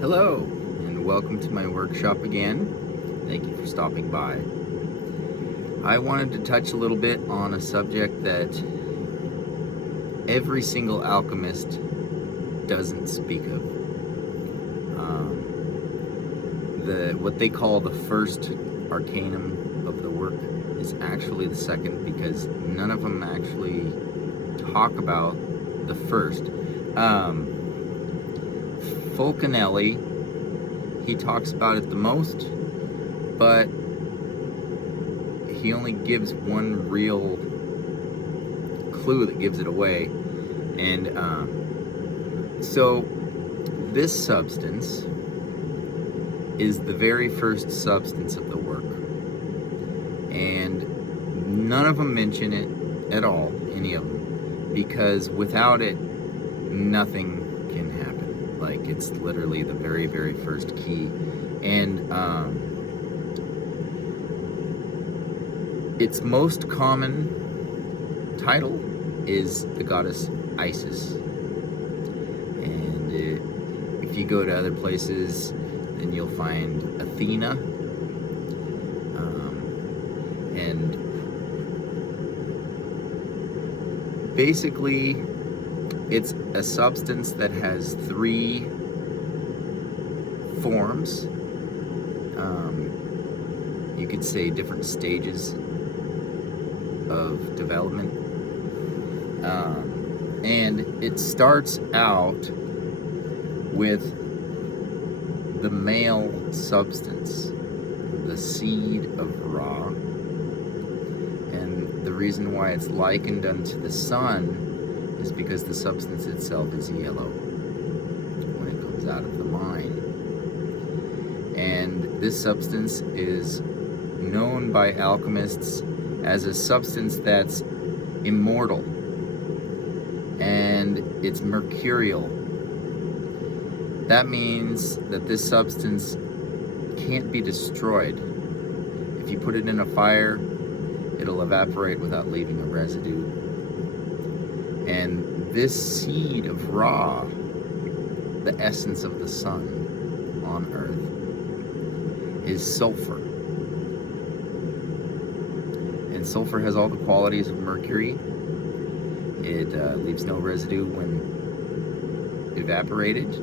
Hello, and welcome to my workshop again. Thank you for stopping by. I wanted to touch a little bit on a subject that every single alchemist doesn't speak of. What they call the first arcanum of the work is actually the second, because none of them actually talk about the first. Fulcanelli, he talks about it the most, but he only gives one real clue that gives it away. And so this substance is the very first substance of the work, and none of them mention it at all, any of them, because without it nothing can happen. Like, it's literally the very, very first key. And its most common title is the goddess Isis. And if you go to other places, then you'll find Athena. And basically, it's a substance that has three forms. You could say different stages of development. And it starts out with the male substance, the seed of Ra. And the reason why it's likened unto the sun is because the substance itself is yellow when it comes out of the mine. And this substance is known by alchemists as a substance that's immortal, and it's mercurial. That means that this substance can't be destroyed. If you put it in a fire, it'll evaporate without leaving a residue. And this seed of Ra, the essence of the sun on earth, is sulfur. And sulfur has all the qualities of mercury. It leaves no residue when evaporated.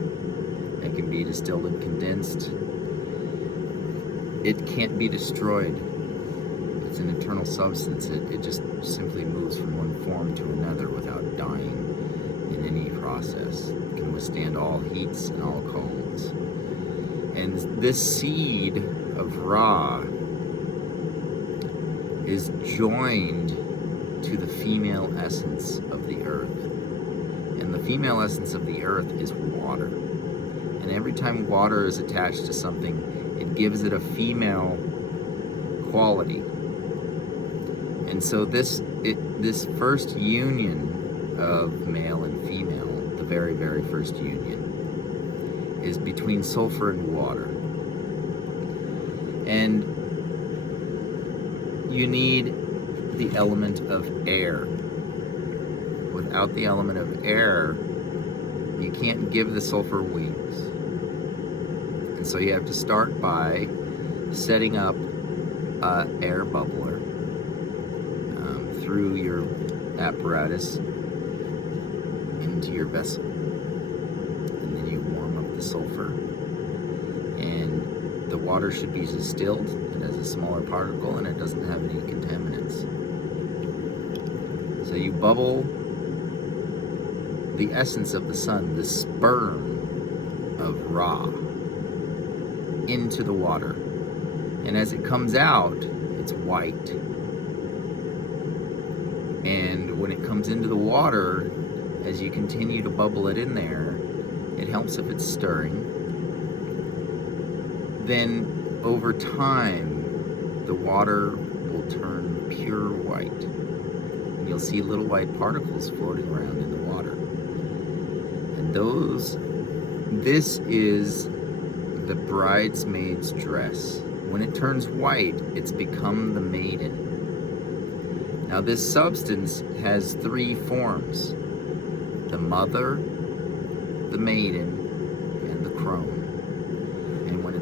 It can be distilled and condensed. It can't be destroyed. It's an eternal substance. It just simply moves from one form to another without dying in any process. It can withstand all heats and all colds. And this seed of Ra is joined to the female essence of the earth. And the female essence of the earth is water. And every time water is attached to something, it gives it a female quality. And so this first union of male and female, the very, very first union, is between sulfur and water. And you need the element of air. Without the element of air, you can't give the sulfur wings. And so you have to start by setting up an air bubbler through your apparatus into your vessel. And then you warm up the sulfur. And the water should be distilled. It has a smaller particle and it doesn't have any contaminants. So you bubble the essence of the sun, the sperm of Ra, into the water. And as it comes out, it's white. And when it comes into the water, as you continue to bubble it in there, it helps if it's stirring. Then over time, the water will turn pure white. And you'll see little white particles floating around in the water. And this is the bridesmaid's dress. When it turns white, it's become the maiden. Now this substance has three forms: the mother, the maiden, and the crone.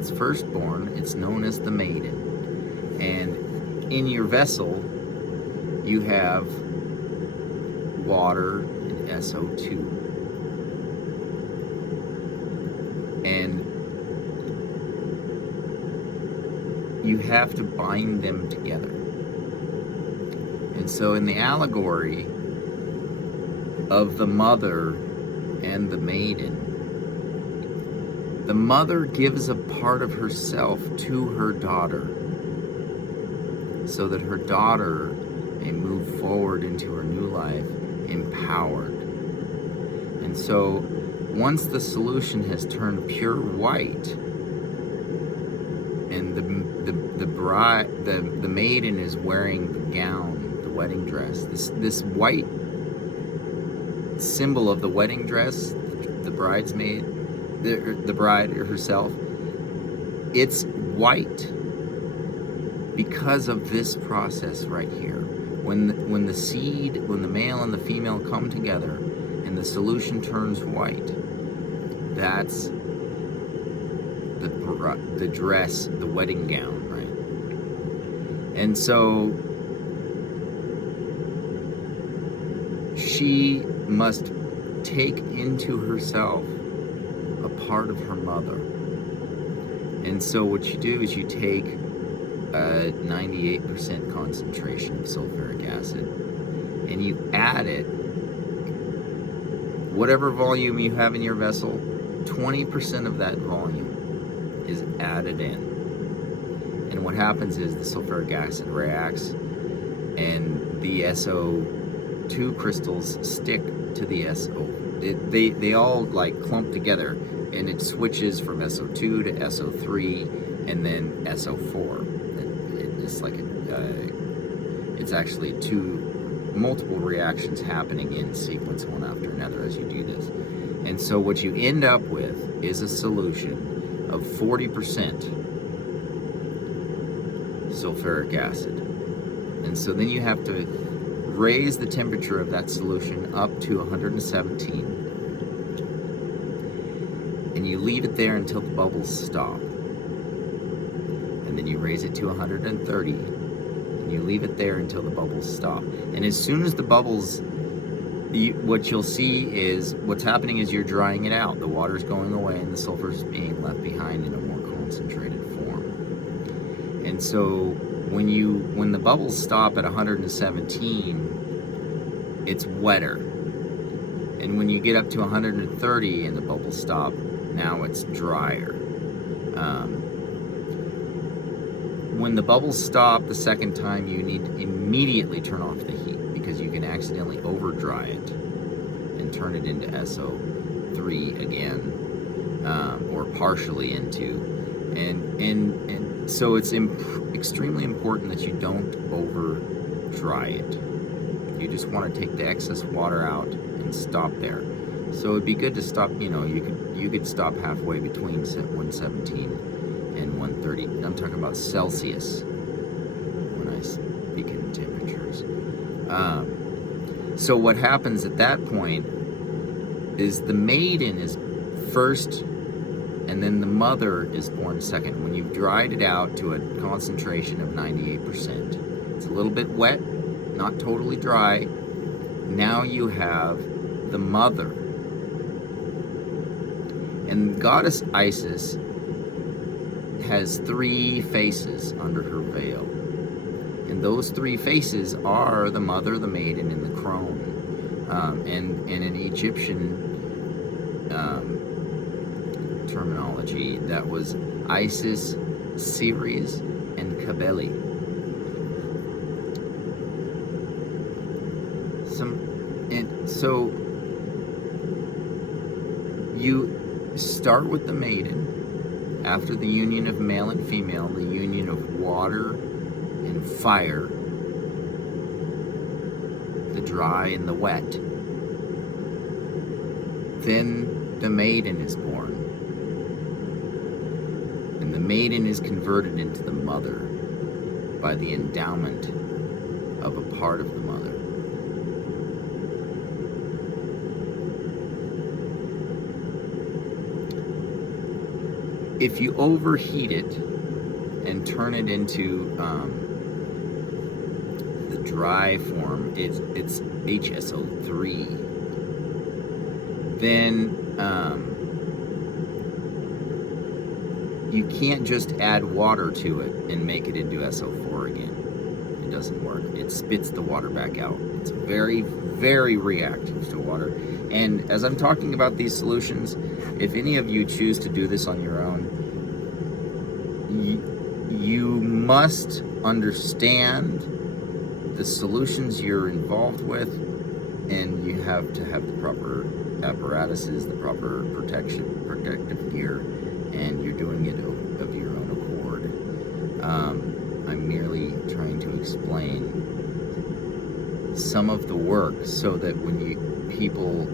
it's first born, it's known as the Maiden. And in your vessel, you have water and SO2. And you have to bind them together. And so in the allegory of the mother and the maiden, the mother gives a part of herself to her daughter so that her daughter may move forward into her new life empowered. And so once the solution has turned pure white and the bride, the maiden is wearing the gown, the wedding dress, this white symbol of the wedding dress, the bridesmaid, the bride herself, it's white because of this process right here. When the male and the female come together and the solution turns white, that's the dress, the wedding gown, right? And so she must take into herself a part of her mother. And so what you do is you take a 98% concentration of sulfuric acid and you add it, whatever volume you have in your vessel, 20% of that volume is added in. And what happens is the sulfuric acid reacts and the SO2 crystals stick to the SO. They all like clump together, and it switches from SO2 to SO3 and then SO4. It's like it's actually multiple reactions happening in sequence, one after another, as you do this. And so what you end up with is a solution of 40% sulfuric acid. And so then you have to raise the temperature of that solution up to 117, and you leave it there until the bubbles stop. And then you raise it to 130, and you leave it there until the bubbles stop. And as soon as the bubbles, what you'll see is what's happening is you're drying it out. The water's going away and the sulfur is being left behind in a more concentrated form. And so when the bubbles stop at 117, it's wetter. And when you get up to 130 and the bubbles stop, now it's drier. When the bubbles stop the second time, you need to immediately turn off the heat because you can accidentally over dry it and turn it into SO3 again, or partially into. And so it's extremely important that you don't over dry it. You just want to take the excess water out and stop there. So it'd be good to stop, you could stop halfway between 117 and 130. I'm talking about Celsius when I speak in temperatures. So what happens at that point is the maiden is first, and then the mother is born second. When you've dried it out to a concentration of 98%, it's a little bit wet, not totally dry. Now you have the mother. And goddess Isis has 3 faces under her veil. And those 3 faces are the mother, the maiden, and the crone. And in Egyptian terminology, that was Isis, Ceres, and Kabeli. So you start with the maiden. After the union of male and female, the union of water and fire, the dry and the wet, then the maiden is born. And the maiden is converted into the mother by the endowment of a part of the mother. if you overheat it and turn it into the dry form, it's HSO3, then you can't just add water to it and make it into SO4 again. It doesn't work. It spits the water back out. It's very, very reactive to water. And as I'm talking about these solutions, if any of you choose to do this on your own, you must understand the solutions you're involved with, and you have to have the proper apparatuses, the proper protective gear, and you're doing it of your own accord. I'm merely trying to explain some of the work so that when people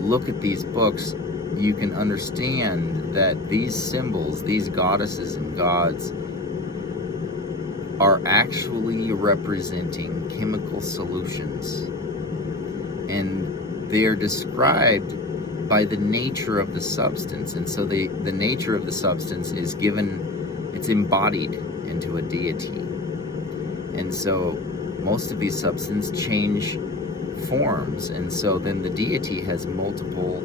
look at these books, you can understand that these symbols, these goddesses and gods, are actually representing chemical solutions, and they are described by the nature of the substance. And so the nature of the substance is it's embodied into a deity. And so most of these substances change forms, and so then the deity has multiple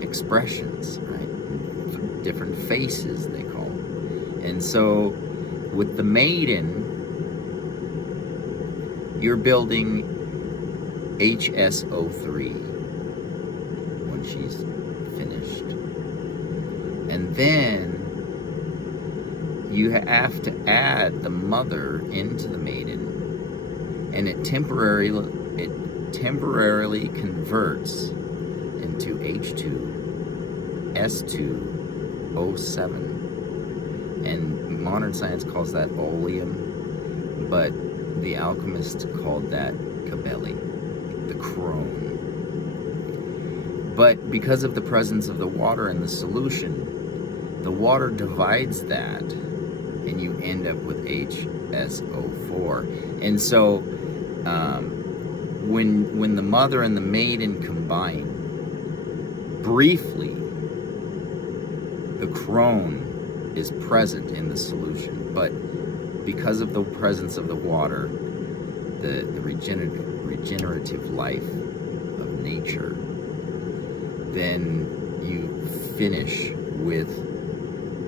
expressions, right? Different faces, they call them. And so with the Maiden, you're building HSO3 when she's finished. And then you have to add the mother into the Maiden, and it temporarily converts into H2S2O7. And modern science calls that oleum, but the alchemists called that Cabelli, the Crone. But because of the presence of the water in the solution, the water divides that, and you end up with HSO4. And so when the mother and the Maiden combine, briefly, the Crone is present in the solution, but because of the presence of the water, the regenerative life of nature, then you finish with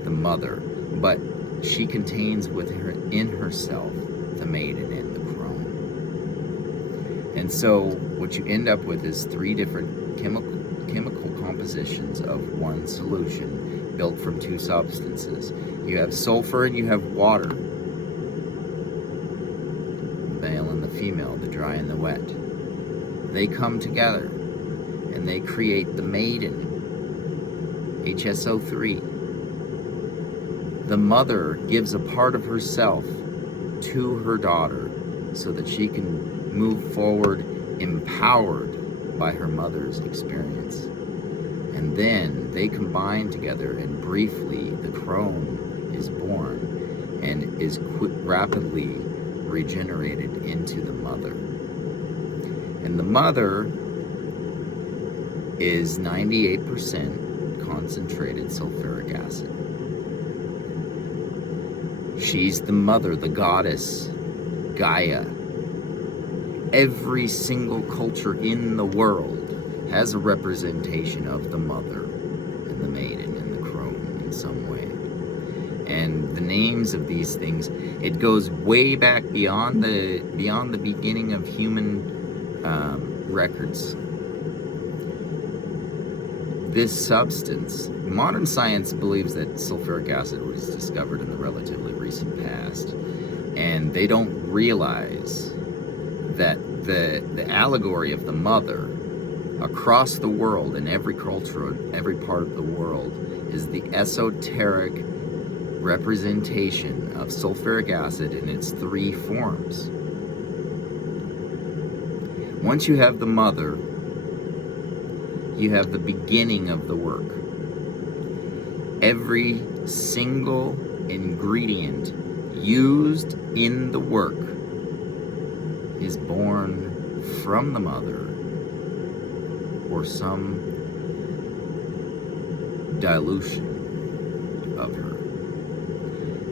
the mother, but she contains in herself the Maiden and the Crone. And so what you end up with is 3 different chemical compositions of one solution built from 2 substances. You have sulfur and you have water, the male and the female, the dry and the wet. They come together and they create the Maiden, HSO3. The mother gives a part of herself to her daughter so that she can move forward empowered by her mother's experience. And then they combine together, and briefly the Crone is born and is rapidly regenerated into the mother. And the mother is 98% concentrated sulfuric acid. She's the mother, the goddess, Gaia. Every single culture in the world has a representation of the mother and the Maiden and the Crone in some way. And the names of these things, it goes way back beyond the beginning of human records. This substance, modern science believes that sulfuric acid was discovered in the relatively recent past, and they don't realize that the allegory of the mother across the world, in every culture, every part of the world, is the esoteric representation of sulfuric acid in its 3 forms. Once you have the mother, you have the beginning of the work. Every single ingredient used in the work is born from the mother or some dilution of her.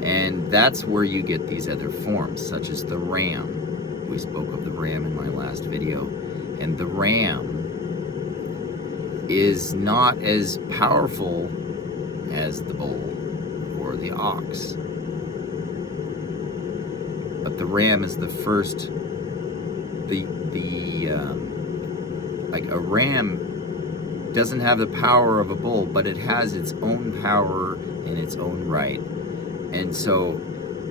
And that's where you get these other forms, such as the ram. We spoke of the ram in my last video. And the ram is not as powerful as the bull or the ox. But the ram is the first, like a ram doesn't have the power of a bull, but it has its own power in its own right. And so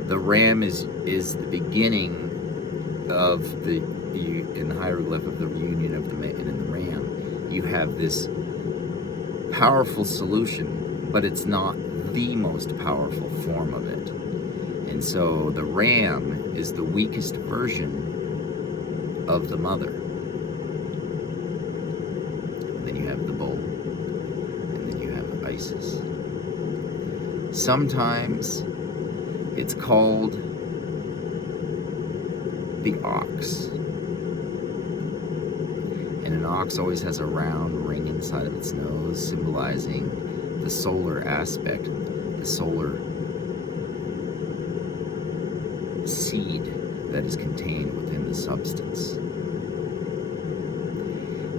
the ram is the beginning of in the hieroglyph of the union of the maiden and the ram. You have this powerful solution, but it's not the most powerful form of it. And so the ram is the weakest version of the mother. And then you have the bull, and then you have Isis. Sometimes it's called the ox. And an ox always has a round ring inside of its nose, symbolizing the solar aspect, the solar seed that is contained within the substance.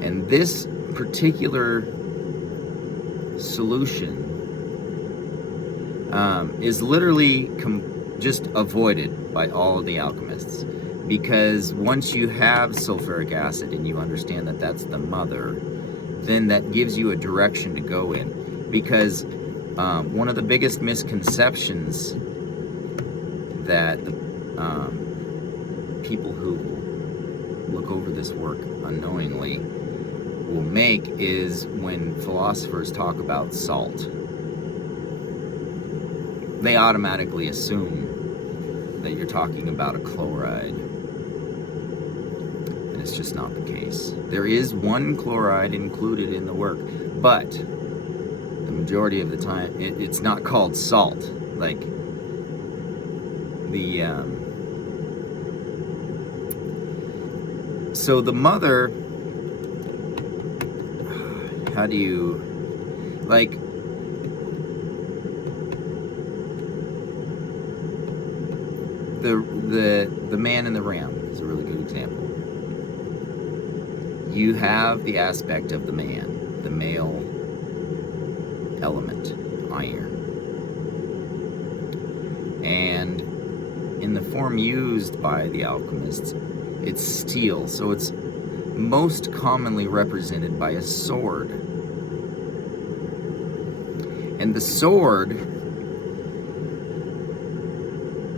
And this particular solution is literally just avoided by all of the alchemists, because once you have sulfuric acid and you understand that that's the mother, then that gives you a direction to go in. Because one of the biggest misconceptions that the people who look over this work unknowingly will make is when philosophers talk about salt, they automatically assume that you're talking about a chloride. And it's just not the case. There is one chloride included in the work, but the majority of the time it's not called salt. Like so the mother, how do you, like, the man and the ram is a really good example. You have the aspect of the man, the male element, iron. And in the form used by the alchemists, it's steel, so it's most commonly represented by a sword. And the sword,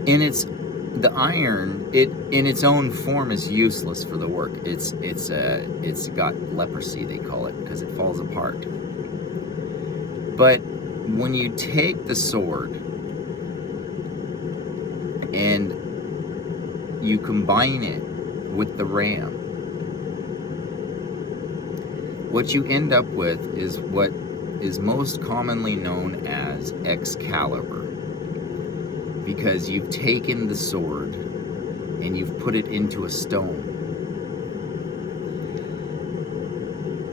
the iron, in its own form is useless for the work. It's got leprosy, they call it, because it falls apart. But when you take the sword and you combine it with the ram, what you end up with is what is most commonly known as Excalibur, because you've taken the sword and you've put it into a stone.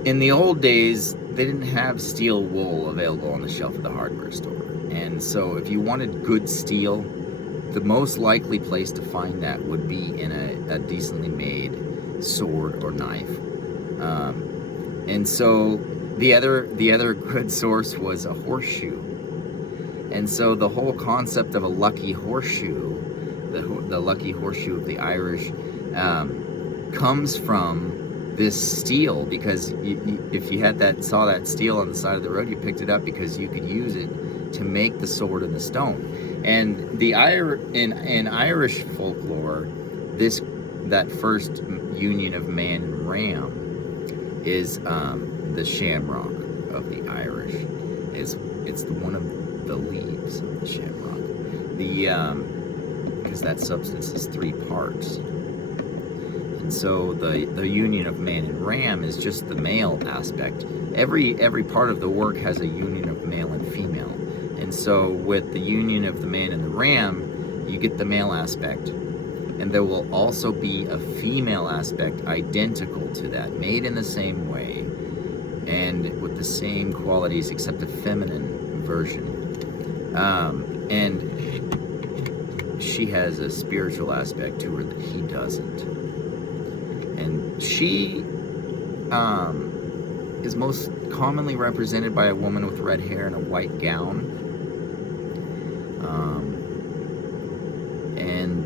In the old days, they didn't have steel wool available on the shelf of the hardware store, and so if you wanted good steel, the most likely place to find that would be in a decently made sword or knife. And so the other good source was a horseshoe. And so the whole concept of a lucky horseshoe, the lucky horseshoe of the Irish, comes from this steel, because if you saw that steel on the side of the road, you picked it up because you could use it to make the sword and the stone. And in Irish folklore, that first union of man and ram is the shamrock of the Irish. It's one of the leaves of the shamrock. Because that substance is 3 parts. And so the union of man and ram is just the male aspect. Every part of the work has a union of male and female. And so with the union of the man and the ram, you get the male aspect. And there will also be a female aspect identical to that, made in the same way. and with the same qualities except a feminine version. And she has a spiritual aspect to her that he doesn't. And she is most commonly represented by a woman with red hair and a white gown. And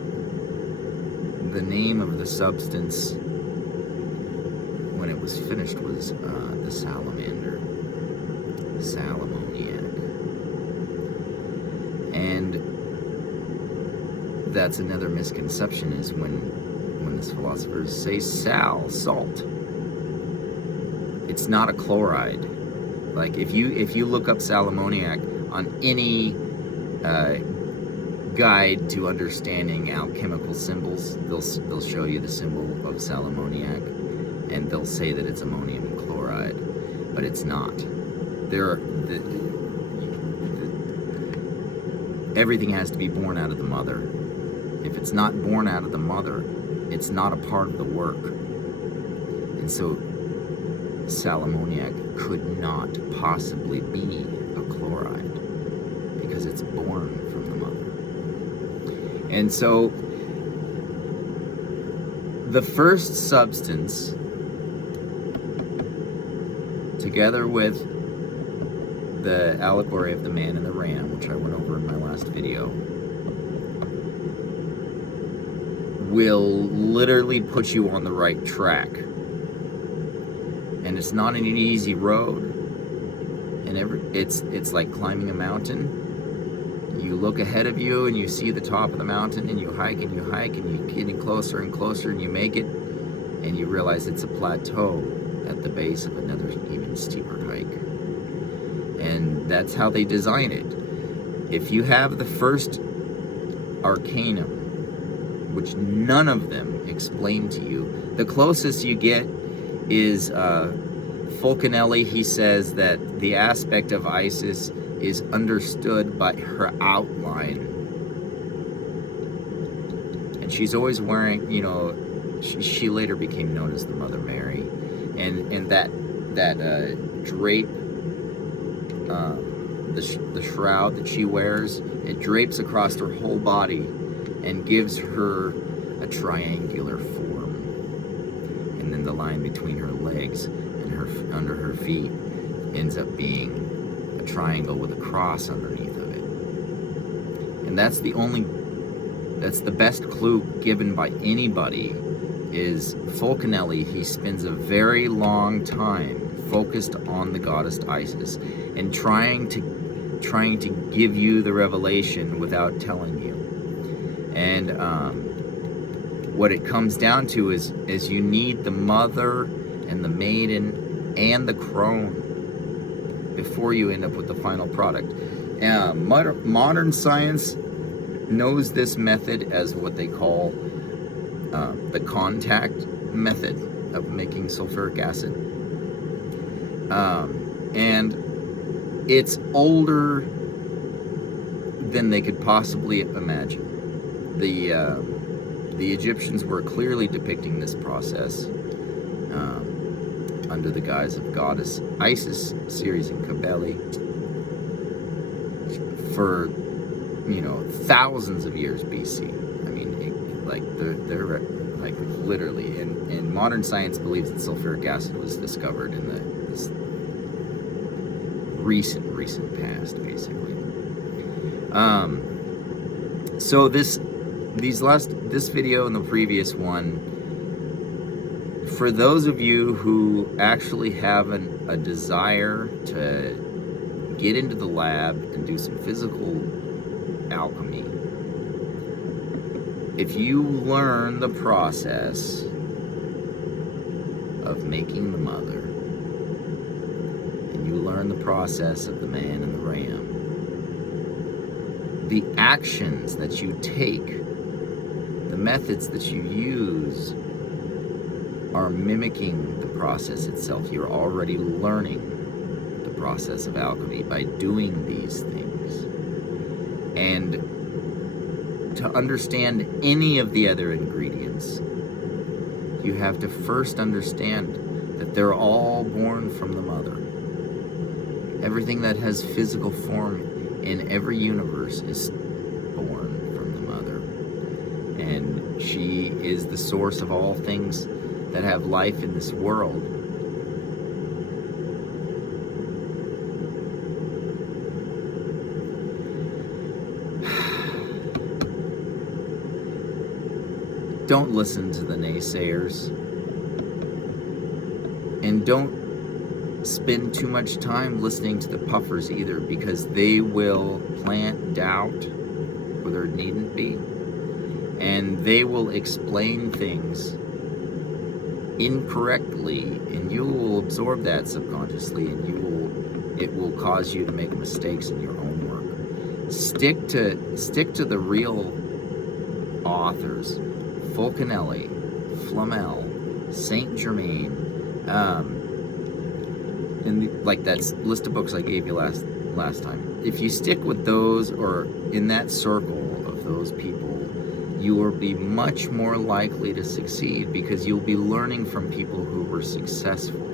the name of the substance when it was finished was the salamander, salamoniac. And that's another misconception, is when these philosophers say salt, it's not a chloride. Like if you look up salamoniac on any guide to understanding alchemical symbols, they'll show you the symbol of salamoniac, and they'll say that it's ammonium chloride, but it's not. Everything has to be born out of the mother. If it's not born out of the mother, it's not a part of the work. And so salamoniac could not possibly be a chloride because it's born from the mother. And so the first substance, together with the allegory of the man and the ram, which I went over in my last video, will literally put you on the right track. And it's not an easy road. And it's like climbing a mountain. You look ahead of you and you see the top of the mountain, and you hike and you hike, and you're getting closer and closer, and you make it, and you realize it's a plateau at the base of another even steeper hike. And that's how they design it. If you have the first arcanum, which none of them explain to you, the closest you get is Fulcanelli. He says that the aspect of Isis is understood by her outline, and she's always wearing, she later became known as the Mother Mary, and that drape, the shroud that she wears, it drapes across her whole body and gives her a triangular form, and then the line between her legs and under her feet ends up being a triangle with a cross underneath of it. And that's the best clue given by anybody, is Fulcanelli. He spends a very long time focused on the goddess Isis and trying to give you the revelation without telling you. And what it comes down to is you need the mother and the maiden and the crone before you end up with the final product. Modern science knows this method as what they call the contact method of making sulfuric acid. And it's older than they could possibly imagine. The Egyptians were clearly depicting this process under the guise of goddess Isis, Ceres, and Cybele for thousands of years BC. I mean, they're like literally, and modern science believes that sulfuric acid was discovered in this recent past, basically. So this video and the previous one, for those of you who actually have a desire to get into the lab and do some physical alchemy, if you learn the process of making the mother, and you learn the process of the man and the ram, the actions that you take, the methods that you use, are mimicking the process itself. You're already learning the process of alchemy by doing these things. And to understand any of the other ingredients, you have to first understand that they're all born from the mother. Everything that has physical form in every universe is born from the mother. And she is the source of all things that have life in this world. Don't listen to the naysayers. And don't spend too much time listening to the puffers either, because they will plant doubt where there needn't be. And they will explain things incorrectly, and you will absorb that subconsciously, and it will cause you to make mistakes in your own work. Stick to the real authors. Fulcanelli, Flamel, Saint Germain, and like that list of books I gave you last time. If you stick with those, or in that circle of those people, you will be much more likely to succeed, because you'll be learning from people who were successful.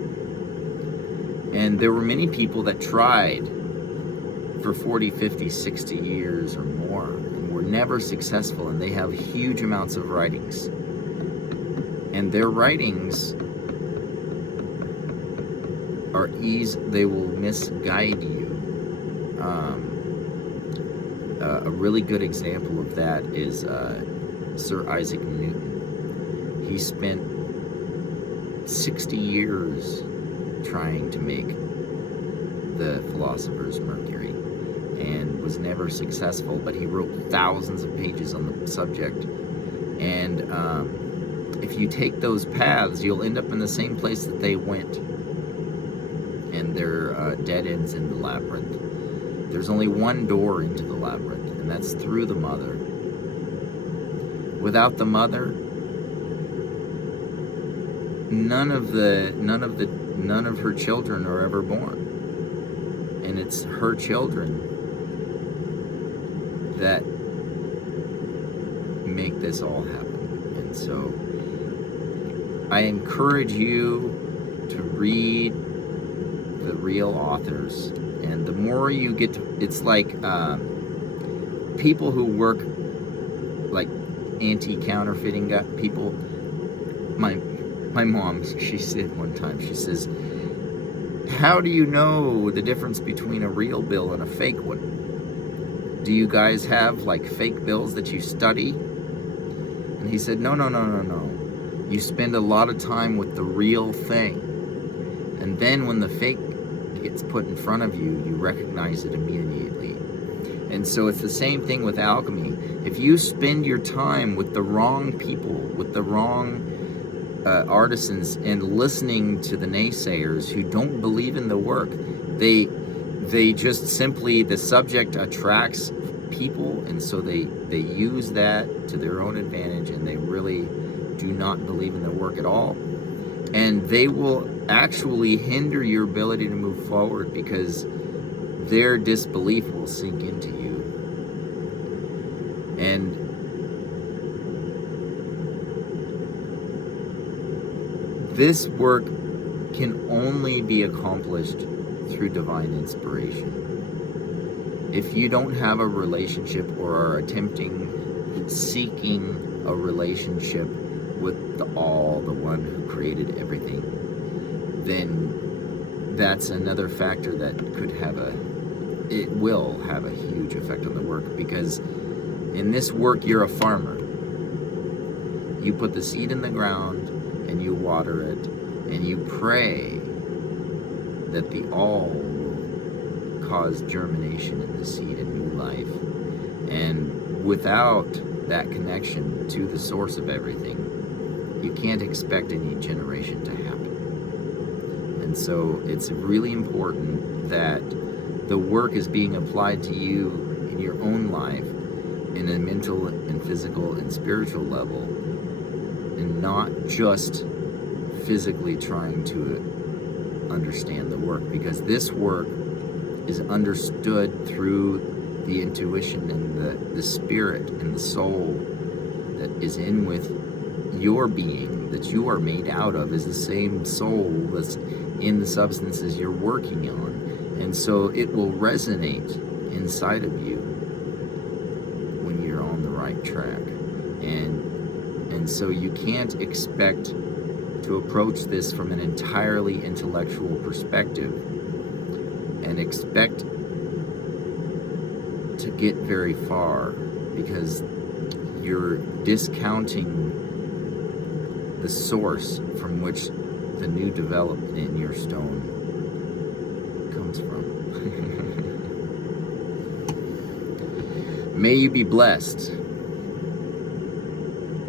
And there were many people that tried for 40, 50, 60 years or more and were never successful, and they have huge amounts of writings. And their writings are they will misguide you. A really good example of that is Sir Isaac Newton. He spent 60 years trying to make the Philosopher's Mercury and was never successful, but he wrote thousands of pages on the subject. And if you take those paths, you'll end up in the same place that they went, and they're dead ends in the labyrinth. There's only one door into the labyrinth, and that's through the mother. Without the mother, none of her children are ever born. And it's her children that make this all happen. And so I encourage you to read the real authors. And the more you get to, it's like people who work like anti-counterfeiting people. My mom, she said one time, she says, how do you know the difference between a real bill and a fake one? Do you guys have like fake bills that you study? And he said, no. You spend a lot of time with the real thing. And then when the fake gets put in front of you, you recognize it immediately. And so it's the same thing with alchemy. If you spend your time with the wrong people, with the wrong artisans, and listening to the naysayers who don't believe in the work, they just simply, the subject attracts people, and so they use that to their own advantage, and they really do not believe in the work at all. And they will actually hinder your ability to move forward, because their disbelief will sink into you. And this work can only be accomplished through divine inspiration. If you don't have a relationship, or are seeking a relationship with the one who created everything, then that's another factor that it will have a huge effect on the work. Because in this work, you're a farmer. You put the seed in the ground, and you water it, and you pray that the all will cause germination in the seed and new life. And without that connection to the source of everything, you can't expect any generation to happen. And so it's really important that the work is being applied to you in your own life, in a mental and physical and spiritual level, and not just physically trying to understand the work, because this work is understood through the intuition and the spirit and the soul that is in with your being that you are made out of is the same soul that's in the substances you're working on. And so it will resonate inside of you when you're on the right track. And so you can't expect to approach this from an entirely intellectual perspective and expect to get very far, because you're discounting the source from which the new development in your stone comes from. May you be blessed.